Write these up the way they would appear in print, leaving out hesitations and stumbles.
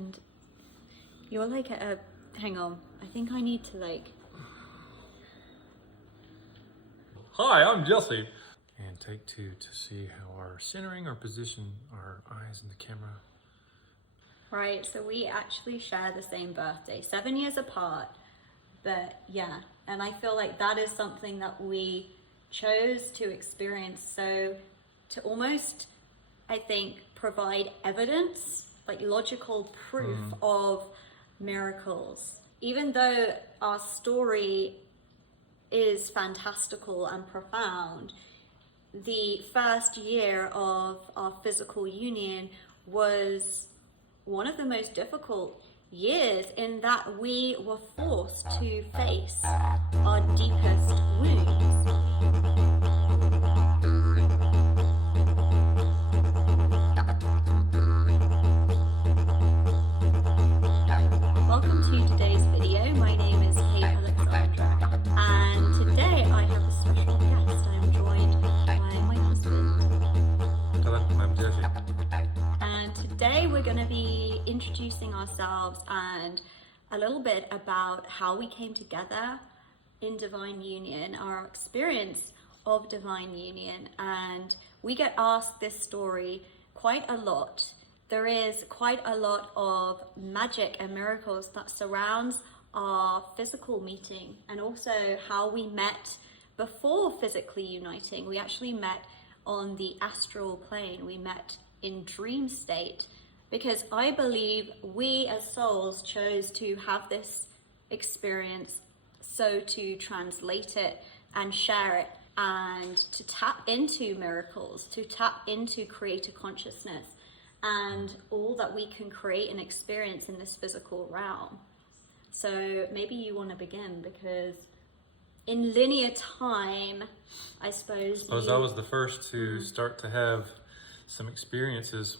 And you're like hang on, I think I need to like... Hi, I'm Jesse. And take 2 to see how our centering, our position, our eyes in the camera. Right, so we actually share the same birthday, 7 years apart, but yeah, and I feel like that is something that we chose to experience, so to almost, I think, provide evidence, like logical proof of miracles. Even though our story is fantastical and profound, the first year of our physical union was one of the most difficult years in that we were forced to face our deepest wounds. Welcome to today's video. My name is Kate Alexandra, and today I have a special guest. I'm joined by my husband. Hello, I'm Jesse. And today we're going to be introducing ourselves and a little bit about how we came together in divine union, our experience of divine union. And we get asked this story quite a lot. There is quite a lot of magic and miracles that surrounds our physical meeting, and also how we met before physically uniting. We actually met on the astral plane. We met in dream state, because I believe we as souls chose to have this experience, so to translate it and share it, and to tap into miracles, to tap into creator consciousness and all that we can create and experience in this physical realm. So maybe you want to begin, because in linear time, I suppose I was the first to start to have some experiences.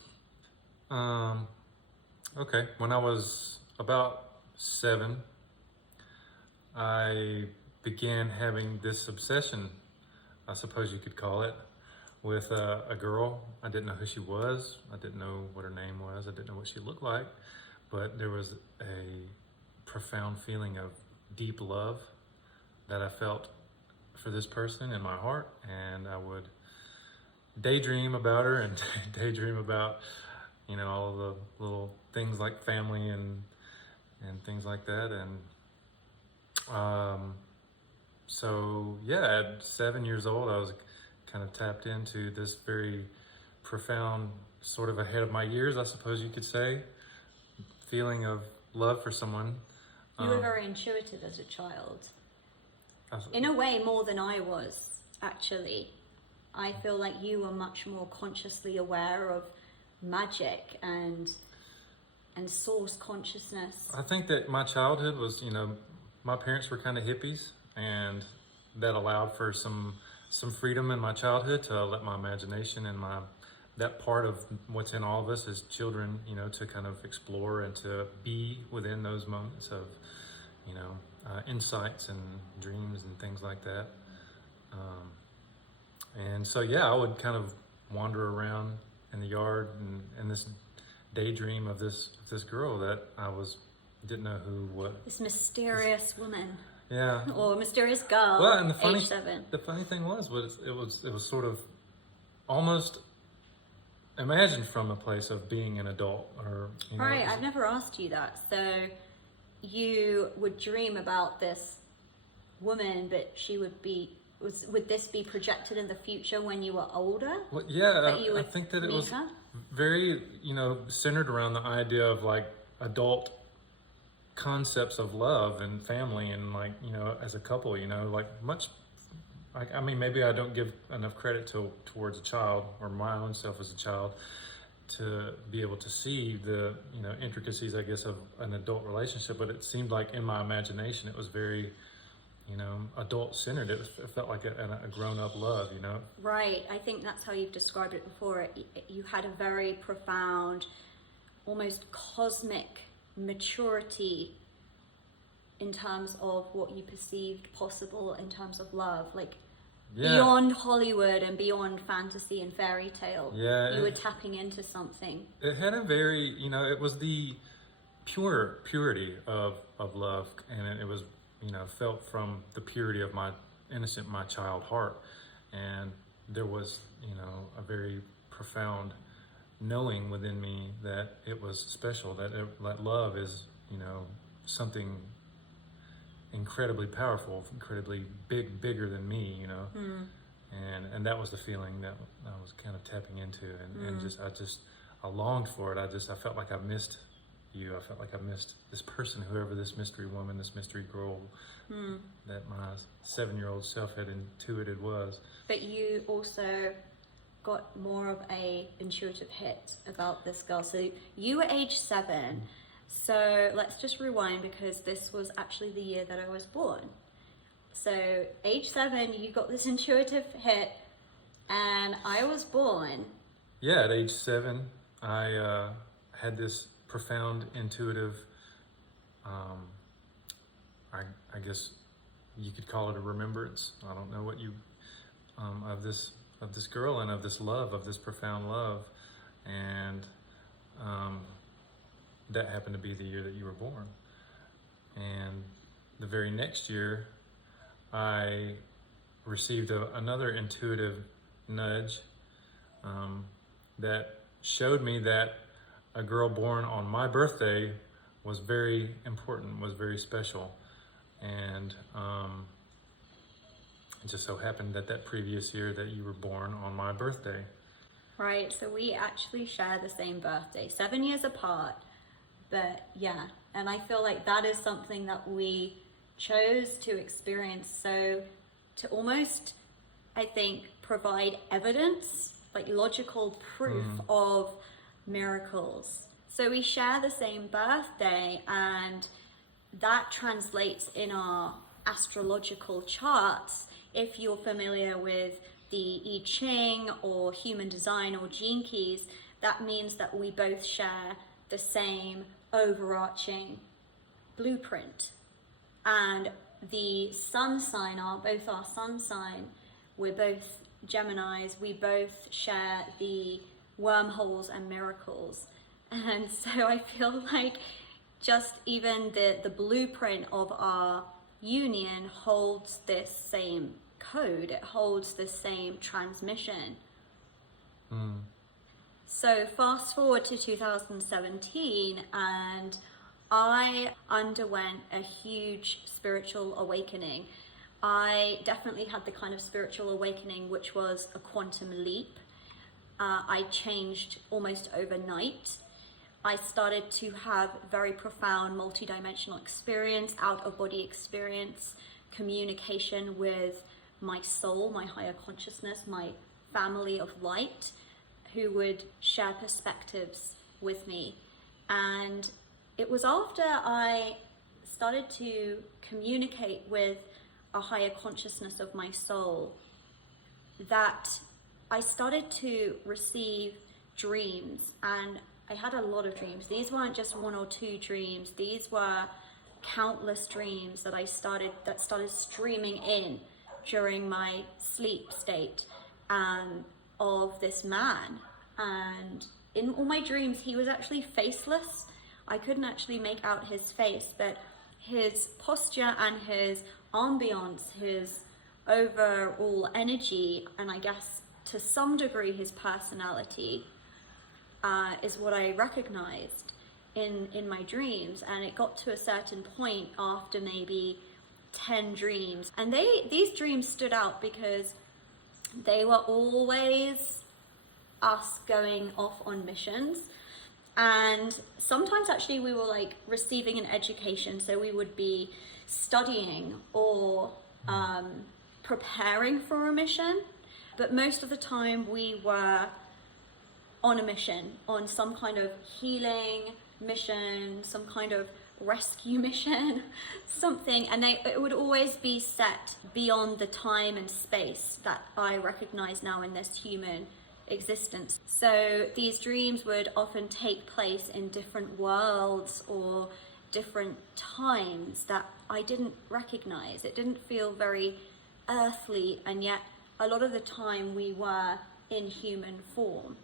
Okay, when I was about 7, I began having this obsession, I suppose you could call it, with a girl. I didn't know who she was. I didn't know what her name was. I didn't know what she looked like, but there was a profound feeling of deep love that I felt for this person in my heart, and I would daydream about her and daydream about, you know, all the little things like family and things like that. And so yeah, at 7 years old, I was kind of tapped into this very profound, sort of ahead of my years, I suppose you could say, feeling of love for someone. You were very intuitive as a child. In a way, more than I was, actually. I feel like you were much more consciously aware of magic and source consciousness. I think that my childhood was, you know, my parents were kind of hippies, and that allowed for some freedom in my childhood to let my imagination and that part of what's in all of us as children, you know, to kind of explore and to be within those moments of, you know, insights and dreams and things like that. And so, yeah, I would kind of wander around in the yard and this daydream of this girl that I didn't know what. This mysterious woman. Yeah. Or mysterious girl. Well, and age 7. The funny thing was it was sort of almost imagined from a place of being an adult, or, you know. Right, I've never asked you that. So you would dream about this woman, but she would would this be projected in the future when you were older? Well, yeah, I think that it was very, you know, centered around the idea of like adult concepts of love and family, and like, you know, as a couple, you know, like much, I mean, maybe I don't give enough credit towards a child, or my own self as a child, to be able to see the, you know, intricacies, I guess, of an adult relationship. But it seemed like in my imagination, it was very, you know, adult centered. It felt like a grown up love, you know? Right. I think that's how you've described it before. You had a very profound, almost cosmic maturity in terms of what you perceived possible in terms of love. Like beyond Hollywood and beyond fantasy and fairy tale. Yeah, you were tapping into something. It had a very, it was the purity of love, and it was, felt from the purity of my my child heart. And there was, a very profound knowing within me that it was special, that love is, something incredibly powerful, incredibly bigger than me, and that was the feeling that I was kind of tapping into, and I longed for it. I felt like I missed you. I felt like I missed this person, whoever this mystery woman, this mystery girl that my 7-year-old self had intuited was. But you also got more of a intuitive hit about this girl. So you were age 7. So let's just rewind, because this was actually the year that I was born. So age 7, you got this intuitive hit, and I was born. Yeah, at age 7, I had this profound intuitive, I guess you could call it a remembrance. I don't know what you, of this girl, and of this love, of this profound love. And that happened to be the year that you were born. And the very next year, I received another intuitive nudge that showed me that a girl born on my birthday was very important, was very special. And it just so happened that previous year that you were born on my birthday. Right, so we actually share the same birthday, 7 years apart. But yeah, and I feel like that is something that we chose to experience, so to almost, I think, provide evidence, like logical proof of miracles. So we share the same birthday, and that translates in our astrological charts. If you're familiar with the I Ching or human design or gene keys, that means that we both share the same overarching blueprint. And the sun sign, both our sun sign, we're both Geminis, we both share the wormholes and miracles. And so I feel like just even the blueprint of our union holds this same code, it holds the same transmission. So fast forward to 2017, and I underwent a huge spiritual awakening. I definitely had the kind of spiritual awakening which was a quantum leap. I changed almost overnight. I started to have very profound multidimensional experience, out-of-body experience, communication with my soul, my higher consciousness, my family of light, who would share perspectives with me. And it was after I started to communicate with a higher consciousness of my soul that I started to receive dreams. And I had a lot of dreams. These weren't just 1 or 2 dreams. These were countless dreams that started streaming in during my sleep state, of this man. And in all my dreams, he was actually faceless. I couldn't actually make out his face, but his posture and his ambiance, his overall energy, and I guess to some degree his personality, is what I recognized in my dreams. And it got to a certain point after maybe 10 dreams, and these dreams stood out because they were always us going off on missions. And sometimes actually we were like receiving an education, so we would be studying or preparing for a mission, but most of the time we were on a mission, on some kind of healing mission, some kind of rescue mission, something, and it would always be set beyond the time and space that I recognize now in this human existence. So these dreams would often take place in different worlds or different times that I didn't recognize. It didn't feel very earthly, and yet a lot of the time we were in human form.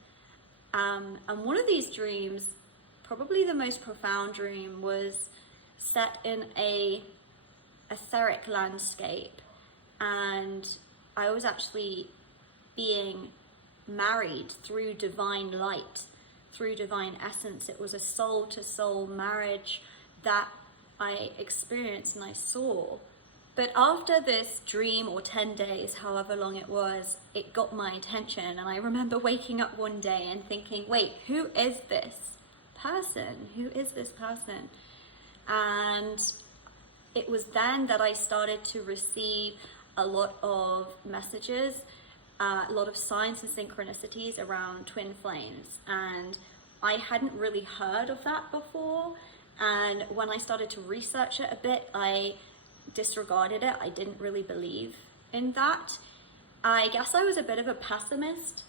And one of these dreams, probably the most profound dream, was set in a etheric landscape, and I was actually being married through divine light, through divine essence. It was a soul to soul marriage that I experienced and I saw. But after this dream, or 10 days, however long it was, it got my attention. And I remember waking up one day and thinking, wait, who is this person? Who is this person? And it was then that I started to receive a lot of messages, a lot of signs and synchronicities around twin flames. And I hadn't really heard of that before. And when I started to research it a bit, I disregarded it. I didn't really believe in that. I guess I was a bit of a pessimist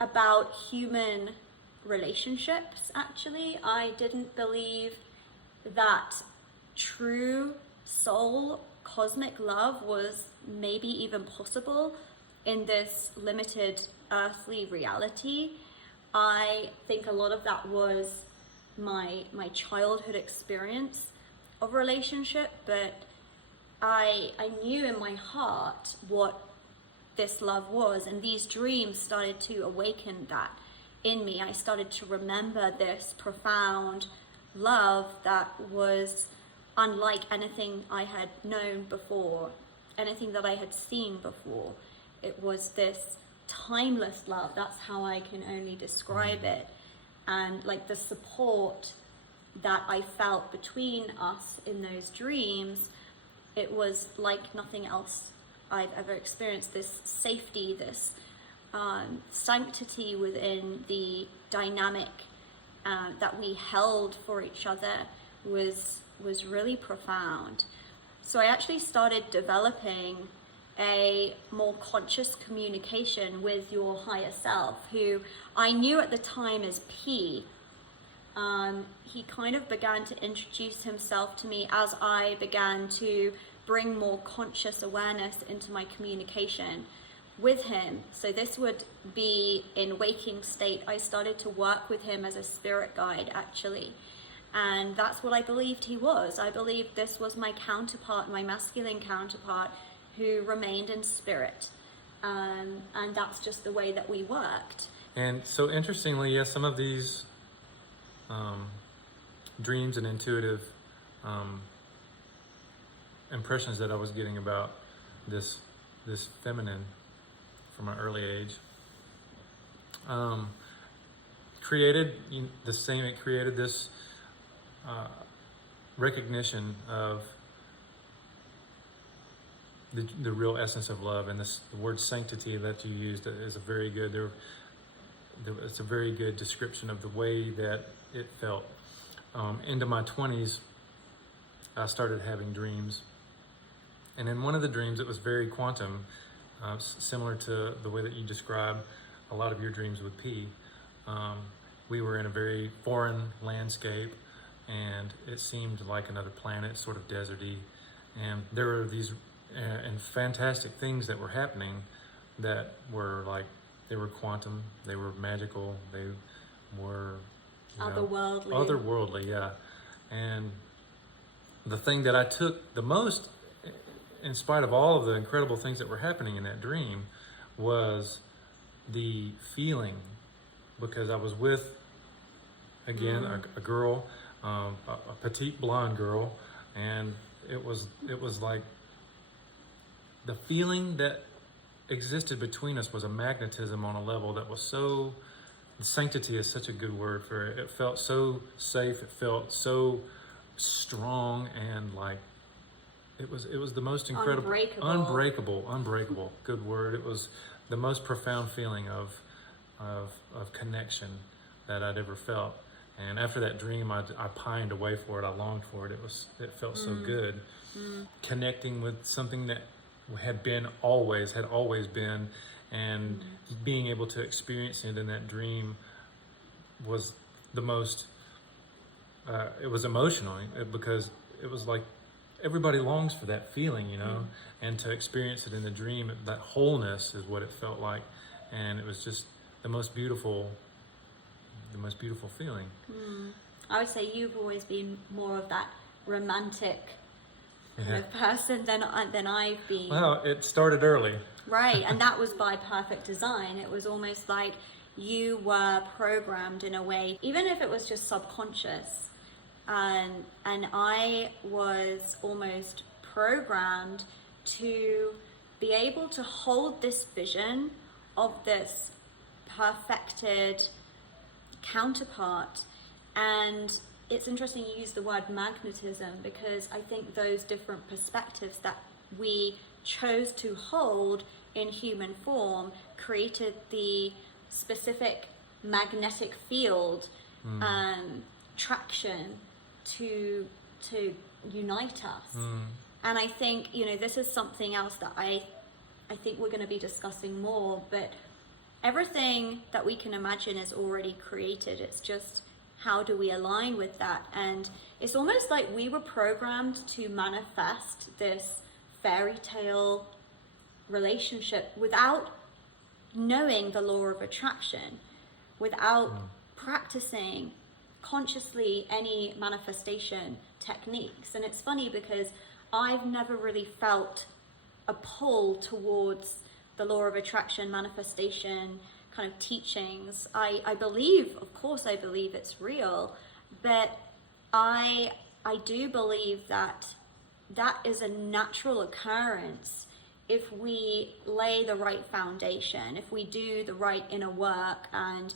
about human relationships, actually. I didn't believe that true soul cosmic love was maybe even possible in this limited earthly reality. I think a lot of that was my childhood experience of relationship, but I knew in my heart what this love was, and these dreams started to awaken that in me. I started to remember this profound love that was unlike anything I had known before, anything that I had seen before. It was this timeless love. That's how I can only describe it. And like the support that I felt between us in those dreams, it was like nothing else I've ever experienced. This safety, this sanctity within the dynamic that we held for each other was really profound. So I actually started developing a more conscious communication with your higher self, who I knew at the time as P. He kind of began to introduce himself to me as I began to bring more conscious awareness into my communication with him. So this would be in waking state. I started to work with him as a spirit guide, actually. And that's what I believed he was. I believed this was my counterpart, my masculine counterpart, who remained in spirit. And that's just the way that we worked. And so interestingly, yes, some of these dreams and intuitive impressions that I was getting about this feminine from an early age created it created this recognition of the real essence of love, and the word sanctity that you used is a very good. It's a very good description of the way that it felt. Into my 20s, I started having dreams, and in one of the dreams, it was very quantum, similar to the way that you describe a lot of your dreams with P. We were in a very foreign landscape, and it seemed like another planet, sort of deserty, and there were these and fantastic things that were happening that were like, they were quantum, they were magical, they were otherworldly, yeah. And the thing that I took the most, in spite of all of the incredible things that were happening in that dream, was the feeling, because I was with, again, a girl, a petite blonde girl, and it was like the feeling that existed between us was a magnetism on a level that was so, sanctity is such a good word for it. It felt so safe, it felt so strong, and like it was the most incredible, unbreakable, good word. It was the most profound feeling of connection that I'd ever felt. And after that dream, I pined away for it. I longed for it. It felt so good. Connecting with something that had always been, and being able to experience it in that dream was the most, it was emotional, because it was like everybody longs for that feeling, you know, and to experience it in the dream, that wholeness is what it felt like. And it was just the most beautiful feeling. I would say you've always been more of that romantic kind of person than I've been. Well, it started early. Right, and that was by perfect design. It was almost like you were programmed in a way, even if it was just subconscious. And I was almost programmed to be able to hold this vision of this perfected counterpart. And it's interesting you use the word magnetism, because I think those different perspectives that we chose to hold in human form created the specific magnetic field traction to unite us. And I think, you know, this is something else that I think we're going to be discussing more, but everything that we can imagine is already created. It's just how do we align with that? And it's almost like we were programmed to manifest this fairy tale relationship without knowing the law of attraction, without practicing consciously any manifestation techniques. And it's funny because I've never really felt a pull towards the law of attraction, manifestation kind of teachings. I believe, of course I believe it's real, but I do believe that is a natural occurrence if we lay the right foundation, if we do the right inner work. And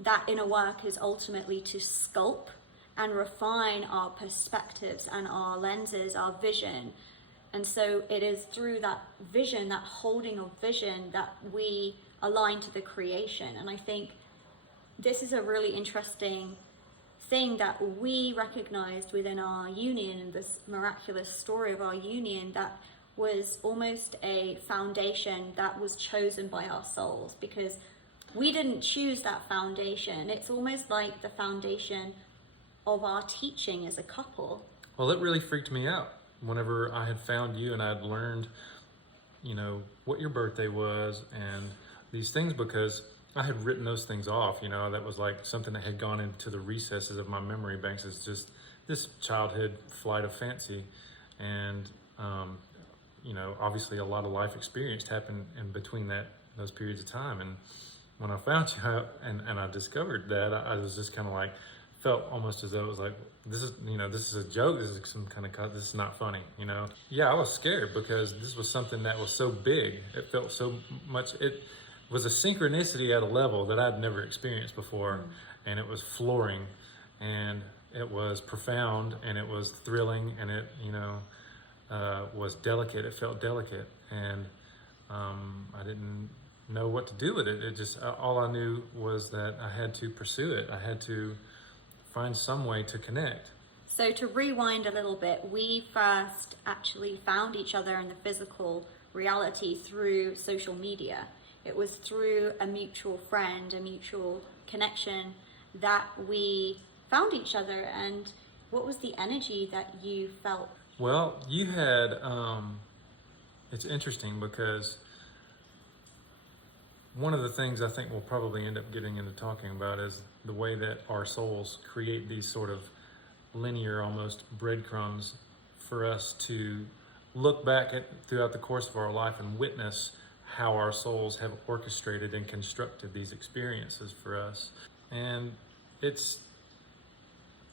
that inner work is ultimately to sculpt and refine our perspectives and our lenses, our vision. And so it is through that vision, that holding of vision, that we align to the creation. And I think this is a really interesting thing that we recognized within our union, and this miraculous story of our union that was almost a foundation that was chosen by our souls, because we didn't choose that foundation. It's almost like the foundation of our teaching as a couple. Well, it really freaked me out whenever I had found you and I had learned, you know, what your birthday was and these things, because I had written those things off, you know. That was like something that had gone into the recesses of my memory banks as just this childhood flight of fancy. And, you know, obviously a lot of life experience happened in between those periods of time. And when I found you and I discovered that, I was just kind of like, felt almost as though it was like, this is a joke, this is some kind of, this is not funny, you know. Yeah, I was scared because this was something that was so big. It felt so much, it was a synchronicity at a level that I'd never experienced before. And it was flooring, and it was profound, and it was thrilling, and it, you know, was delicate. It felt delicate, and I didn't know what to do with it. It just, all I knew was that I had to pursue it. I had to find some way to connect. So to rewind a little bit, we first actually found each other in the physical reality through social media. It was through a mutual friend, a mutual connection, that we found each other. And what was the energy that you felt? Well, you had, it's interesting because one of the things I think we'll probably end up getting into talking about is the way that our souls create these sort of linear, almost breadcrumbs for us to look back at throughout the course of our life and witness how our souls have orchestrated and constructed these experiences for us. And it's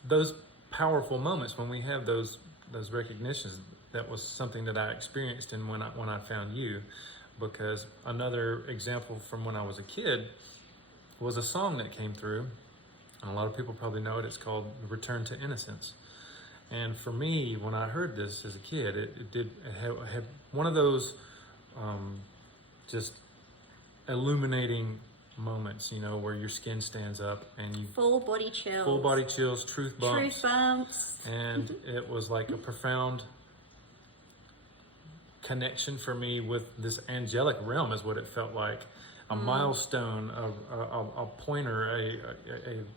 those powerful moments when we have those recognitions. That was something that I experienced in when I found you. Because another example from when I was a kid was a song that came through, and a lot of people probably know it. It's called Return to Innocence. And for me, when I heard this as a kid, it had one of those just illuminating moments, you know, where your skin stands up and you full body chills, truth bumps. And it was like a profound connection for me with this angelic realm, is what it felt like. A milestone, a pointer,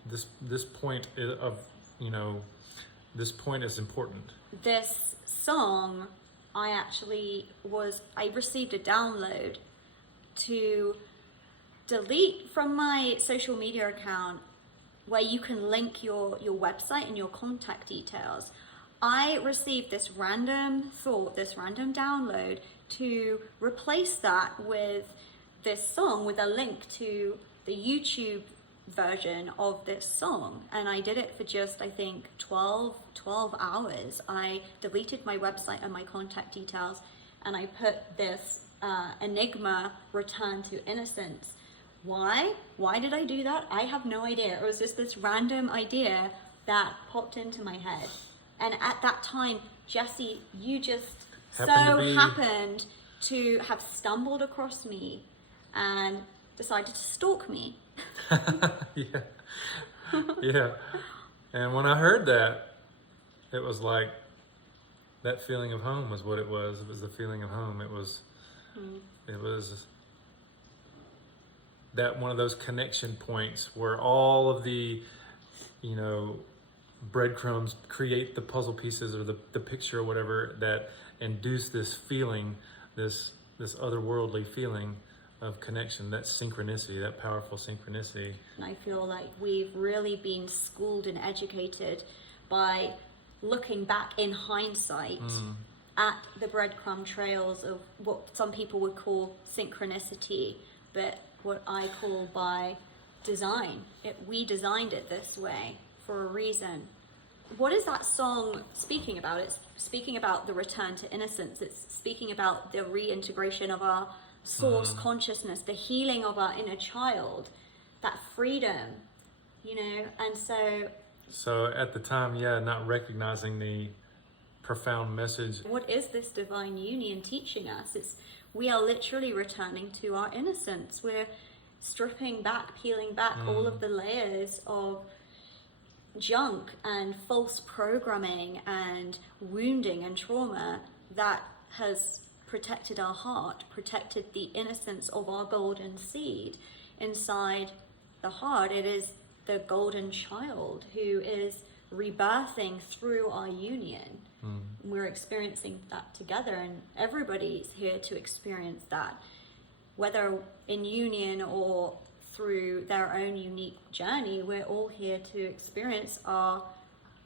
this point of, you know, this point is important. This song, I received a download to delete from my social media account where you can link your website and your contact details. I received this random thought, this random download to replace that with this song with a link to the YouTube version of this song. And I did it for just, I think, 12 hours. I deleted my website and my contact details, and I put this Enigma Return to Innocence. Why? Why did I do that? I have no idea. It was just this random idea that popped into my head. And at that time, Jesse, you just happened to have stumbled across me and decided to stalk me. Yeah. And when I heard that, it was like that feeling of home was what it was. It was the feeling of home. It was that one of those connection points where all of the, breadcrumbs create the puzzle pieces or the picture or whatever that induce this feeling, this otherworldly feeling of connection, that synchronicity, that powerful synchronicity. And I feel like we've really been schooled and educated by looking back in hindsight at the breadcrumb trails of what some people would call synchronicity, but what I call by design. We designed it this way for a reason. What is that song speaking about? It's speaking about the return to innocence. It's speaking about the reintegration of our source consciousness, the healing of our inner child, that freedom, and so at the time, not recognizing the profound message. What is this divine union teaching us? We are literally returning to our innocence. We're stripping back, peeling back all of the layers of junk and false programming and wounding and trauma that has protected our heart, protected the innocence of our golden seed. Inside the heart, it is the golden child who is rebirthing through our union. We're experiencing that together, and everybody's here to experience that, whether in union or through their own unique journey. We're all here to experience our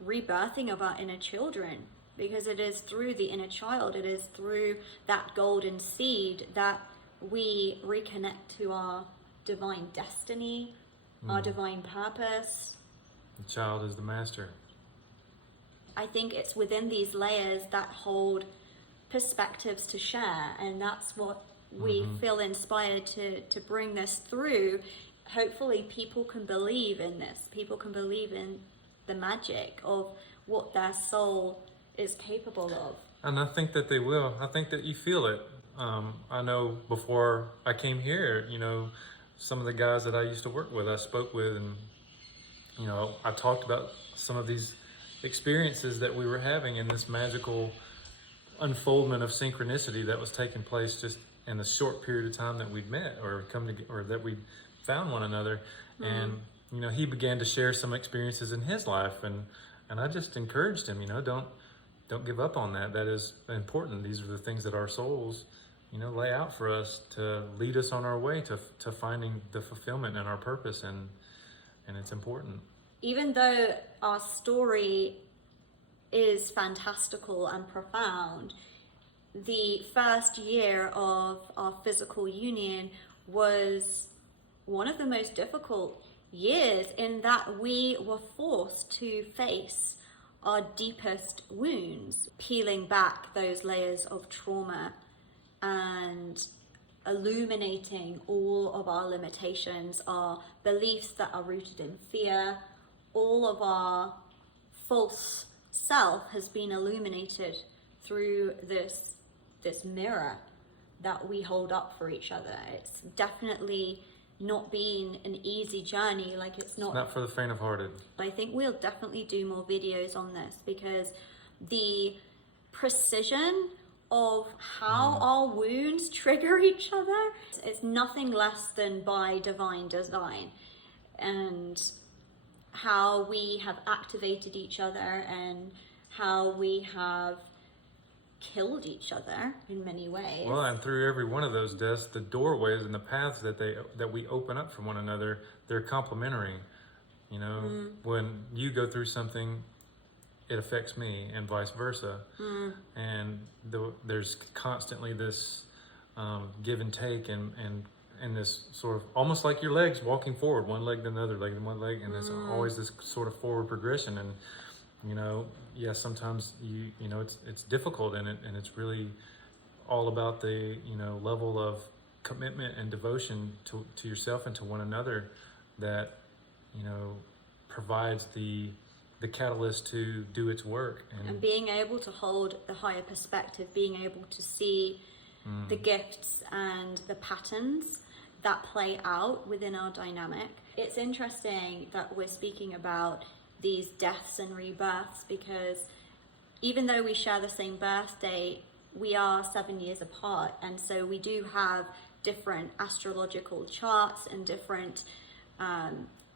rebirthing of our inner children, because it is through the inner child, it is through that golden seed that we reconnect to our divine destiny, our divine purpose. The child is the master. I think it's within these layers that hold perspectives to share, and that's what we feel inspired to bring this through. Hopefully people can believe in this. People can believe in the magic of what their soul is capable of. And I think that they will. I think that you feel it. I know before I came here, some of the guys that I used to work with, I spoke with, and, I talked about some of these experiences that we were having in this magical unfoldment of synchronicity that was taking place just in the short period of time that we'd met or that we found one another. And he began to share some experiences in his life, and I just encouraged him, don't give up on that. That is important. These are the things that our souls lay out for us to lead us on our way to finding the fulfillment and our purpose, and it's important. Even though our story is fantastical and profound, the first year of our physical union was one of the most difficult years, in that we were forced to face our deepest wounds, peeling back those layers of trauma and illuminating all of our limitations, our beliefs that are rooted in fear. All of our false self has been illuminated through this mirror that we hold up for each other. It's definitely not been an easy journey. It's not for the faint of hearted. I think we'll definitely do more videos on this, because the precision of how our wounds trigger each other is nothing less than by divine design. And how we have activated each other and how we have killed each other in many ways. Well, and through every one of those deaths, the doorways and the paths that we open up for one another, they're complementary. You know, when you go through something, it affects me, and vice versa. And there's constantly this give and take, and this sort of almost like your legs walking forward, one leg then the other leg then one leg, and there's always this sort of forward progression. And you know, sometimes you know it's difficult, and it's really all about the level of commitment and devotion to yourself and to one another that provides the catalyst to do its work. And being able to hold the higher perspective, being able to see the gifts and the patterns that play out within our dynamic. It's interesting that we're speaking about these deaths and rebirths, because even though we share the same birthday, we are 7 years apart, and so we do have different astrological charts and different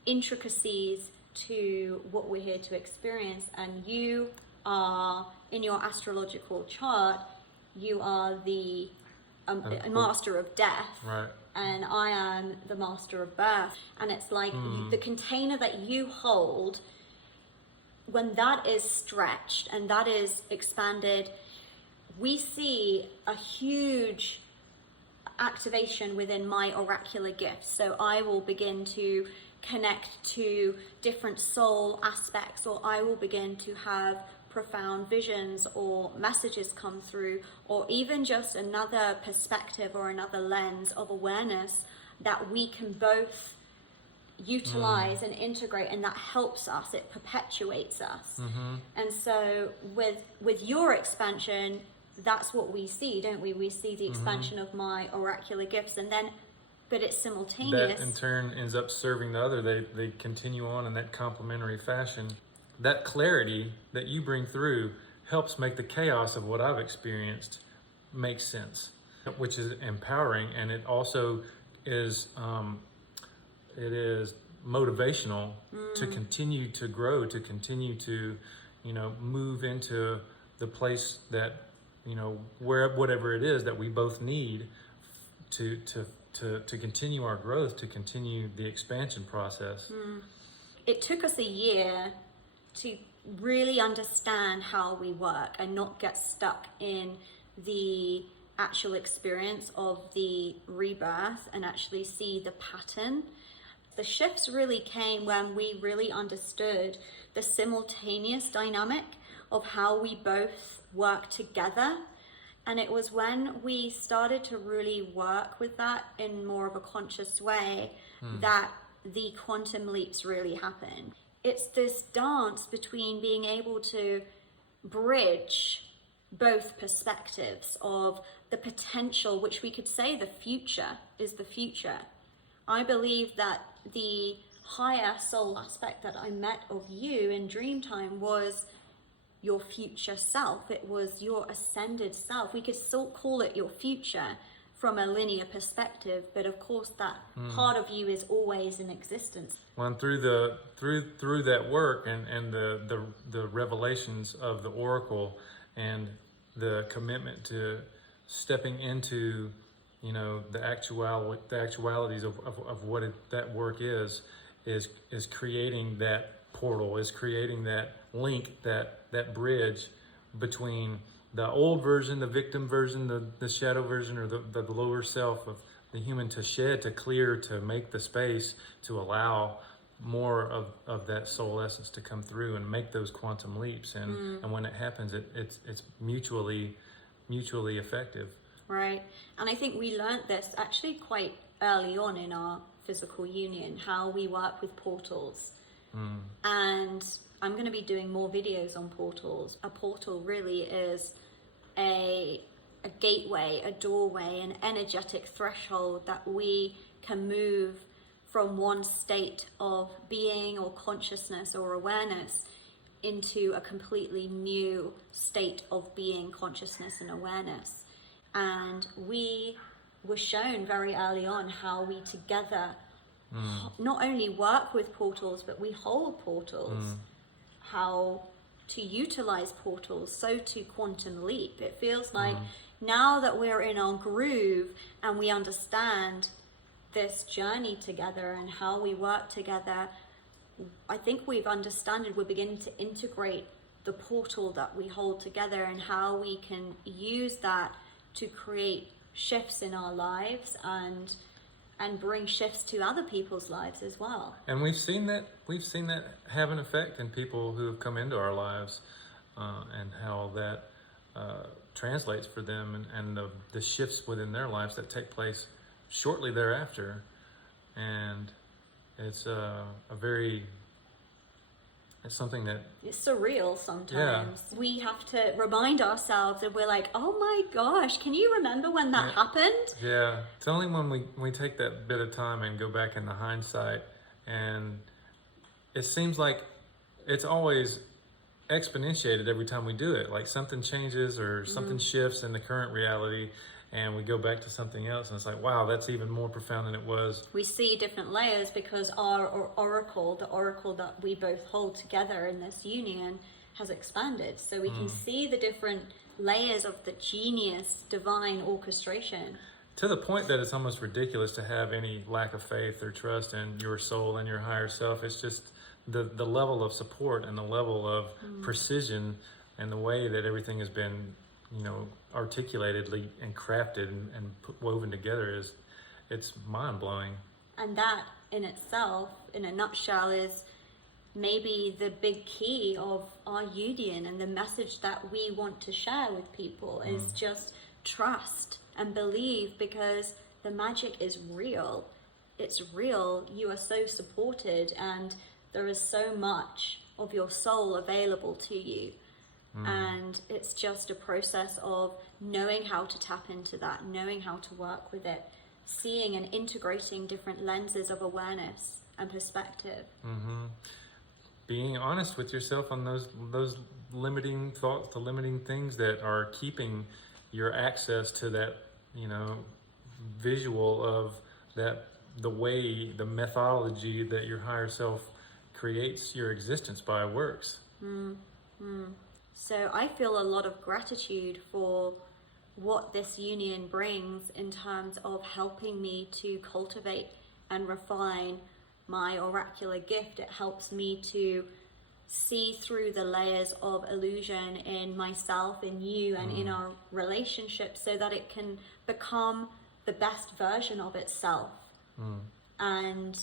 intricacies to what we're here to experience. And you are, in your astrological chart, you are the master of death, right? And I am the master of birth. And it's like the container that you hold, when that is stretched and that is expanded, we see a huge activation within my oracular gifts. So I will begin to connect to different soul aspects, or I will begin to have profound visions or messages come through, or even just another perspective or another lens of awareness that we can both utilize and integrate, and that helps us, it perpetuates us. And so with your expansion, that's what we see, don't we? We see the expansion of my oracular gifts, and then but it's simultaneous. That in turn ends up serving the other. They continue on in that complementary fashion. That clarity that you bring through helps make the chaos of what I've experienced make sense, which is empowering, and it also is motivational to continue to grow, to continue to move into the place that whatever it is that we both need to continue our growth, to continue the expansion process. It took us a year to really understand how we work and not get stuck in the actual experience of the rebirth, and actually see the pattern. The shifts really came when we really understood the simultaneous dynamic of how we both work together. And it was when we started to really work with that in more of a conscious way that the quantum leaps really happen. It's this dance between being able to bridge both perspectives of the potential, which we could say the future is the future. I believe that the higher soul aspect that I met of you in Dreamtime was your future self. It was your ascended self. We could still call it your future from a linear perspective, but of course that part of you is always in existence. Well, and through that work and the revelations of the oracle and the commitment to stepping into the actualities of what that work is creating that portal, is creating that link, that bridge between the old version, the victim version, the shadow version, or the lower self of the human, to shed, to clear, to make the space to allow more of that soul essence to come through and make those quantum leaps. And when it happens, it's mutually effective. Right. And I think we learned this actually quite early on in our physical union, how we work with portals. And I'm going to be doing more videos on portals. A portal really is a gateway, a doorway, an energetic threshold that we can move from one state of being or consciousness or awareness into a completely new state of being, consciousness, and awareness. And we were shown very early on how we together not only work with portals, but we hold portals. How to utilize portals, so to quantum leap. It feels like now that we're in our groove and we understand this journey together and how we work together, I think we're beginning to integrate the portal that we hold together and how we can use that to create shifts in our lives and bring shifts to other people's lives as well. And we've seen that have an effect in people who have come into our lives, and how that translates for them, and the shifts within their lives that take place shortly thereafter. And it's it's something that... It's surreal sometimes. Yeah. We have to remind ourselves and we're like, oh my gosh, can you remember when that happened? Yeah. It's only when we take that bit of time and go back into hindsight, and it seems like it's always exponentiated every time we do it. Like something changes or something shifts in the current reality, and we go back to something else, and it's like, wow, that's even more profound than it was. We see different layers because our oracle, the oracle that we both hold together in this union, has expanded. So we can see the different layers of the genius divine orchestration. To the point that it's almost ridiculous to have any lack of faith or trust in your soul and your higher self. It's just the level of support and the level of precision and the way that everything has been, articulatedly and crafted and woven together it's mind-blowing. And that in itself, in a nutshell, is maybe the big key of our union, and the message that we want to share with people is just trust and believe, because the magic is real. It's real. You are so supported, and there is so much of your soul available to you. And it's just a process of knowing how to tap into that, knowing how to work with it, seeing and integrating different lenses of awareness and perspective. Being honest with yourself on those limiting thoughts, the limiting things that are keeping your access to that, visual of that, the way, the methodology that your higher self creates your existence by works. So I feel a lot of gratitude for what this union brings in terms of helping me to cultivate and refine my oracular gift. It helps me to see through the layers of illusion in myself, in you, and in our relationship, so that it can become the best version of itself. And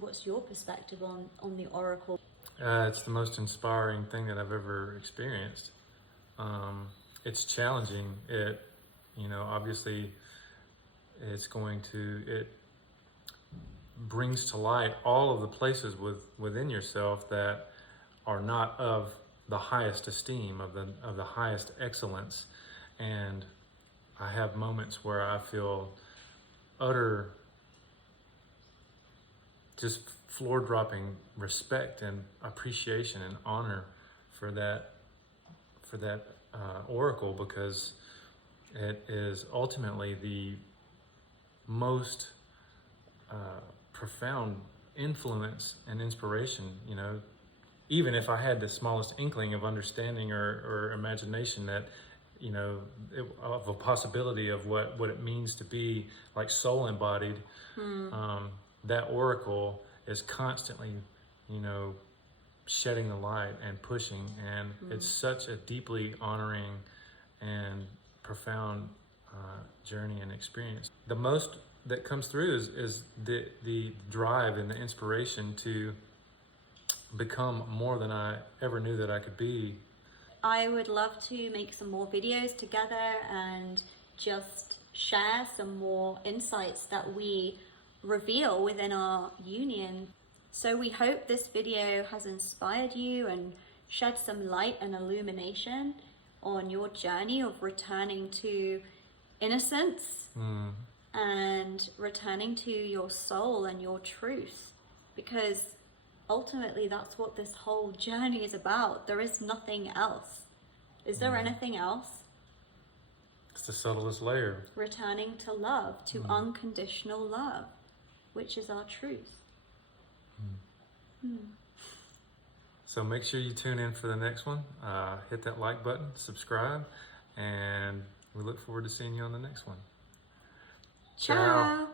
what's your perspective on the oracle? It's the most inspiring thing that I've ever experienced. It's challenging. It, obviously it brings to light all of the places within yourself that are not of the highest esteem, of the highest excellence. And I have moments where I feel utter, just floor-dropping respect and appreciation and honor for that oracle, because it is ultimately the most profound influence and inspiration. Even if I had the smallest inkling of understanding or imagination that of a possibility of what it means to be like soul embodied, that oracle is constantly, shedding the light and pushing, and it's such a deeply honoring and profound journey and experience. The most that comes through is the drive and the inspiration to become more than I ever knew that I could be. I would love to make some more videos together and just share some more insights that we reveal within our union. So we hope this video has inspired you and shed some light and illumination on your journey of returning to innocence and returning to your soul and your truth, because ultimately that's what this whole journey is about. There is nothing else. Is there anything else? It's the subtlest layer. Returning to love, to unconditional love, which is our truth. So make sure you tune in for the next one. Hit that like button, subscribe, and we look forward to seeing you on the next one. Ciao.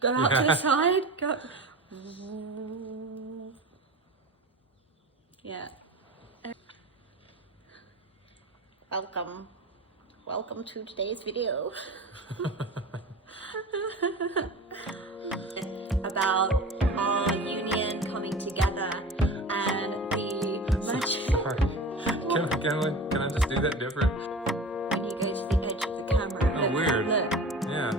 Go out to the side. Go. Yeah. Welcome to today's video. About our union coming together and the magic. Can I just do that different? When you go to the edge of the camera. Oh, look, weird. Look. Yeah.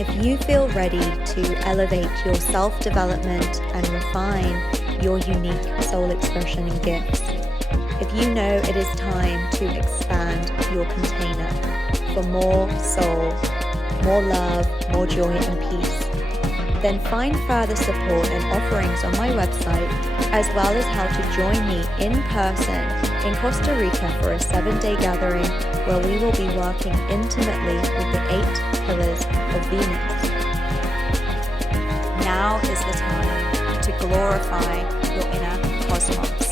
If you feel ready to elevate your self-development and refine your unique soul expression and gifts, if you know it is time to expand your container for more soul, more love, more joy and peace, then find further support and offerings on my website, as well as how to join me in person in Costa Rica for a 7-day gathering where we will be working intimately with the 8 pillars of Venus. Now is the time to glorify your inner cosmos.